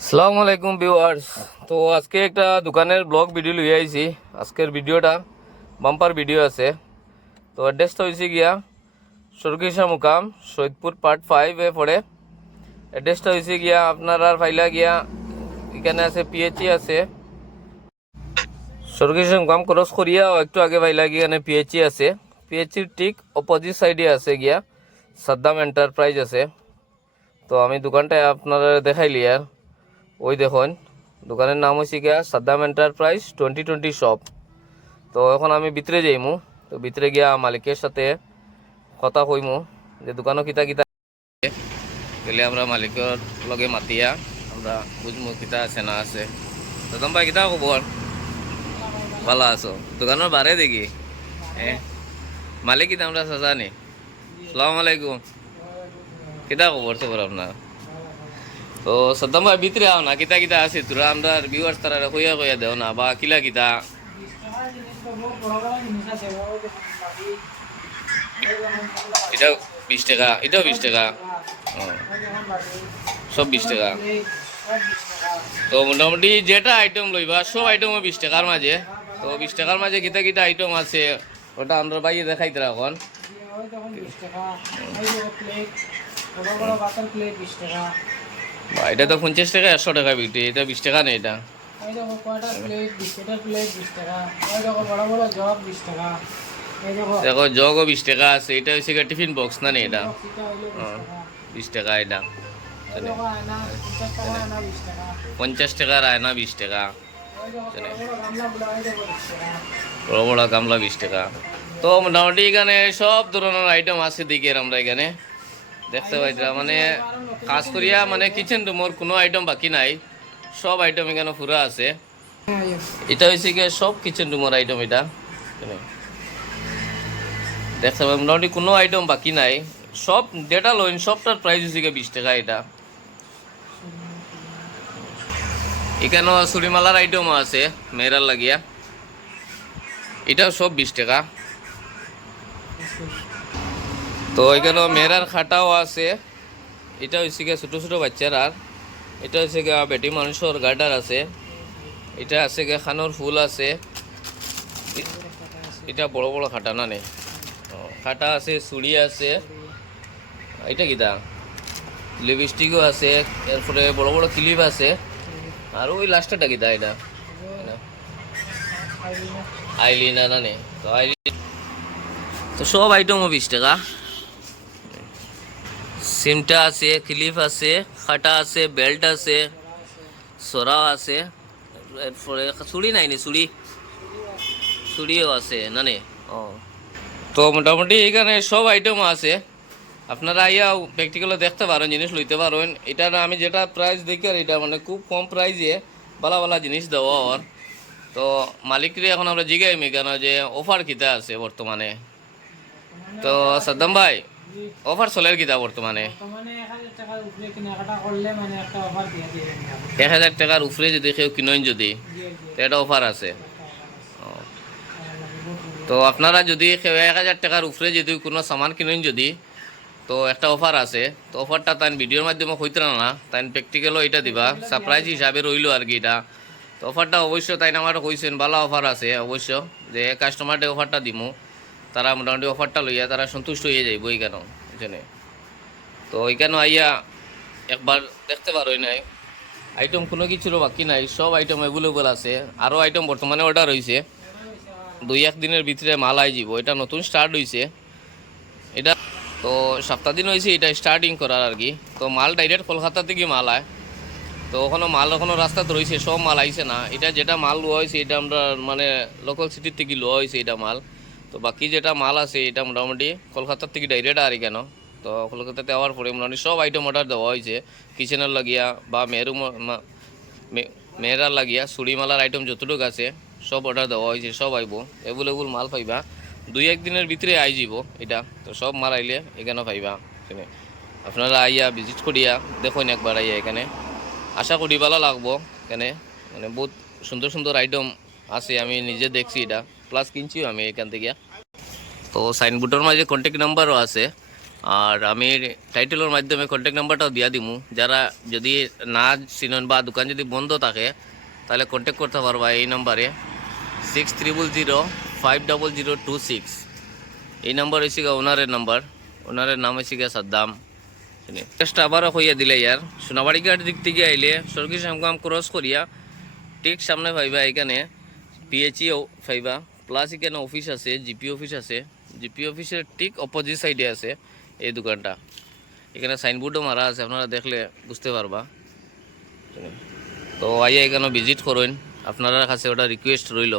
আসসালামু আলাইকুম ভিউয়ার্স। তো আজকে একটা দোকানের ব্লগ ভিডিও লই আইছি। আজকের ভিডিওটা বাম্পার ভিডিও আছে। তো অ্যাড্রেসটা হয়েছে গিয়া সরকিশা মুকাম সৈয়দপুর পার্ট 5 পড়ে। অ্যাড্রেসটা হয়েছে গিয়া আপনার আর ফাইলা গিয়া এখানে আছে পিএইচই আছে সরকিশা মুকাম ক্রস করিয়া একটু আগে ফাইলা গিয়া এখানে পিএইচই আছে। পিএইচির ঠিক অপোজিট সাইডে আছে গিয়া সাদ্দাম এন্টারপ্রাইজ আছে। তো আমি দোকানটা আপনারা দেখাইলি আর ওই দেখুন দোকানের নাম হচ্ছে গিয়া সাদ্দাম এন্টারপ্রাইজ 2020 শপ। তো এখন আমি ভিতরে যাইমু। তো ভিতরে গিয়া মালিকের সাথে কথা কইমু যে দোকানও কিতা কিতা গেলে আমরা মালিকের লগে মাতিয়া আমরা বুঝমু কিতা আছে না আছে। তো ভাই কিতা খবর? ভালো আছো? দোকানের বারে দেখি মালিক কিতা আমরা সাজানি। আসসালামু আলাইকুম, কিতা খবর সবর আপনার? তো সদ্দাম ভাই ভিতরে আও না, কিতা কিতা আছে তোরা আমরা ভিউয়ার্স তারা কইয়া কইয়া দেও না বা কিলা কিতা। এটা 20 টাকা, এটাও 20 টাকা, সব 20 টাকা। তো মোটামুটি যেটা আইটেম লইবা সব আইটেম 20 টাকার মাঝে। তো 20 টাকার মাঝে কিতা কিতা আইটেম আছে ওটা আমরা বাইরে দেখাইতে এখন। এটা তো 50 টাকা 100 টাকা বিক্রি, এটা 20 টাকা নেই। এটা দেখো জগও 20 টাকা আছে। এটা হচ্ছে টিফিন বক্স না নি, এটা 20 টাকা। এটা 50 টাকার আয়না 20 টাকা, বড় বড় গামলা 20 টাকা। তো মোটামুটি এখানে সব ধরনের আইটেম আছে দিকে আমরা এখানে দেখতে পাইছিলাম। মানে কাজ করিয়া মানে কিচেন রুমের কোনো আইটেম বাকি নাই, সব আইটেম এখানে পুরা আছে। এটা হয়েছে গিয়ে সব কিচেন রুমের আইটেম। এটা দেখতে পাই মোটামুটি কোনো আইটেম বাকি নাই, সব ডেটা লোন সবটার প্রাইস হয়েছে গিয়ে 20 টাকা। এটা এখানেও চুড়িমালার আইটেমও আছে মেয়েরার লাগিয়া, এটাও সব 20 টাকা। তো এখানেও মেয়েরার খাটাও আছে। এটা হচ্ছে গিয়ে ছোটো ছোটো বাচ্চার। আর এটা হচ্ছে গিয়ে বেটি মানুষের গার্ডার আছে। এটা আছে গিয়ে খানোর ফুল আছে। এটা বড় বড় খাটা না নেই, খাটা আছে, চুড়ি আছে। এটা কিটা লিপস্টিকও আছে, এরপরে বড় বড় ক্লিপ আছে। আর ওই লাস্টটা কিটা এটা আইলিনার না নেই। তো সব আইটেমও 20 টাকা। সিমটা আছে, ক্লিপ আছে, খাটা আছে, বেল্ট আছে, সরাও আছে। এরপরে চুড়ি নাই নি, চুড়িও আছে না নে। তো মোটামুটি এখানে সব আইটেম আছে। আপনারা আইয়া প্র্যাকটিক্যালও দেখতে পারেন, জিনিস লইতে পারেন। এটা আমি যেটা প্রাইস দেখি আর এটা মানে খুব কম প্রাইসে ভালো ভালো জিনিস দেওয়া ওর। তো মালিকরে এখন আমরা জিগাইমি কেন যে অফার কিতা আছে বর্তমানে। তো সাদ্দাম ভাই অফার চলে কিতা বর্তমানে? 1000 টাকার উপরে যদি কেউ কিনেন যদি তো এটা অফার আছে। তো আপনারা যদি 1000 টাকার উপরে যদি কোনো সামান কিনেন যদি তো একটা অফার আছে। তো অফারটা তাই ভিডিওর মাধ্যমে হইতে না, তাই প্র্যাকটিক্যালও এটা দিবা সারপ্রাইজ হিসাবে রইলো আর কি এটা। তো অফারটা অবশ্য তাই আমার কইছেন ভালো অফার আছে অবশ্য, যে কাস্টমারকে অফারটা দিমু তারা মোটামুটি অফারটা লইয়া তারা সন্তুষ্ট হয়ে যাইব এইখানেও এখানে। তো এইখানেও আইয়া একবার দেখতে পারোই নাই, আইটেম কোনো কিছুরও বাকি নাই, সব আইটেম অ্যাভেলেবল আছে। আরও আইটেম বর্তমানে অর্ডার হয়েছে, 2-1 দিনের ভিতরে মাল আই যাব। এটা নতুন স্টার্ট হয়েছে, এটা তো সপ্তাহ দিন হয়েছে এটা স্টার্টিং করার আর কি। তো মাল ডাইরেক্ট কলকাতা থেকে মাল আয়। তো ওখানে রাস্তাতে রয়েছে, সব মাল আইছে না। এটা যেটা মাল লোয়া হয়েছে এটা আমরা মানে লোকাল সিটির থেকে লোয়া হয়েছে এটা মাল। তো বাকি যেটা মাল আছে এটা মোটামুটি কলকাতার থেকে ডাইরেক্ট আর কেন। তো কলকাতাতে যাওয়ার পরে মোটামুটি সব আইটেম অর্ডার দেওয়া হয়েছে, কিচেনের লাগিয়া বা মেয়েরার লাগিয়া চুড়িমালার আইটেম যতটুকু আছে সব অর্ডার দেওয়া হয়েছে, সব আইব। অ্যাভেলেবল মাল পাইবা 2-1 দিনের ভিতরে আই যাব এটা। তো সব মাল আইলে এখানে পাইবা এখানে। আপনারা আইয়া ভিজিট করিয়া দেখুন একবার আইয়া এখানে, আশা করি ভালো লাগবো। এখানে মানে বহুত সুন্দর সুন্দর আইটেম আছে, আমি নিজে দেখছি এটা, প্লাস কিনছিও আমি এখান থেকে। তো সাইনবোর্ডের মাঝে কন্ট্যাক্ট নাম্বারও আছে, আর আমি টাইটেলের মাধ্যমে কন্ট্যাক্ট নাম্বারটাও দিয়া দিমু, যারা যদি না চিনেন বা দোকান যদি বন্ধ থাকে তাহলে কন্ট্যাক্ট করতে পারবা এই নাম্বারে 6300500226। এই নাম্বার হয়েছে গা ওনারের নাম্বার, ওনারের নাম হয়েছে গা সাদ্দাম। চেষ্টা আবারও হইয়া দিলে ইয়ার সোনাবাড়ি ঘাট দিক থেকে আইলে সরকি সামগাম ক্রস করিয়া ঠিক সামনে পাইবা এখানে পিএইচই পাইবা, প্লাস এখানে অফিস আছে, জিপি অফিস আছে। জিপি অফিসের ঠিক অপোজিট সাইডে আছে এই দোকানটা। এখানে সাইনবোর্ডও মারা আছে, আপনারা দেখলে বুঝতে পারবা। তো আইয়া এখানে ভিজিট করুন, আপনারা কাছে ওটা রিকোয়েস্ট রইল।